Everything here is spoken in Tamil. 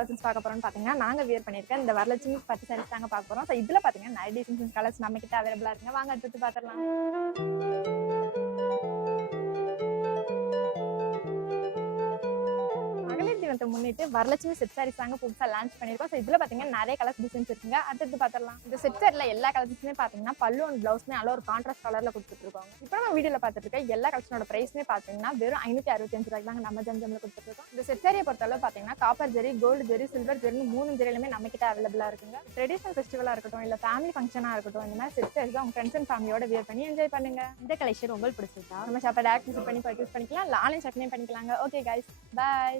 கலெக்ஷன்ஸ் பார்க்க போறோம்னு பாத்தீங்கன்னா நாங்க வியர் பண்ணிருக்கேன் இந்த வரலட்சுமி பட்டு சாரீஸ் தாங்க பார்க்க போறோம். ஸோ இதுல பாத்தீங்கன்னா நிறைய டிசைன்ஸ் கலர்ஸ் நம்ம கிட்ட அவைலபிளா இருக்குங்க. வாங்க அடுத்து பாத்திரலாம். முன்னிட்டு வரலட்சுமி செட் சாரீஸ் தாங்க புதுசா லான்ச் பண்ணிருக்கோம். ஸோ இதுல பாத்தீங்கன்னா நிறைய கலர் டிசைன்ஸ் இருக்குங்க. அடுத்து பாத்திரலாம். இந்த செட் சாரில எல்லா கலர்ஸுமே பாத்தீங்கன்னா பல்லு அண்ட் பிளவுஸ்மே நல்ல ஒரு கான்ட்ராஸ்ட் கலர்ல கொடுத்துட்டு இருக்காங்க. இப்போ நம்ம வீடியோல பாத்துட்டு இருக்க எல்லா கலெக்ஷனோட பிரைஸ்மே பாத்தீங்கன்னா வெறும் 565 ரூபாய்க்கு தாங்க நம்ம ஜம்ஜம்ல கொடுத்துட்டு இருக்கோம். இந்த செட் சாரியை பொறுத்தளவு பாத்தீங்கன்னா காப்பர் ஜெரி, கோல்டு ஜெரி, சில்வர் ஜெரி 3 ஜெரிலுமே நம்ம கிட்ட அவைலபிளா இருக்குங்க. ட்ரெடிஷனல் ஃபெஸ்டிவலா இருக்கட்டும் இல்ல ஃபேமிலி ஃபங்க்ஷனா இருக்கட்டும் இந்த மாதிரி செட் சாரீஸ் உங்க ஃப்ரெண்ட்ஸ் அண்ட் ஃபேமிலியோட வியர் பண்ணி என்ஜாய் பண்ணுங்க. இந்த கலெக்ஷன் உங்களுக்கு பிடிச்சிருக்கா நம்ம ஷாப்பை டேரக்ட் விசிட் பண்ணி பர்ச்சேஸ் பண்ணிக்கலாம். இல்ல ஆன்லைன் ஷாப்பிங் பண்ணிக்கலாங்க. Okay guys, by.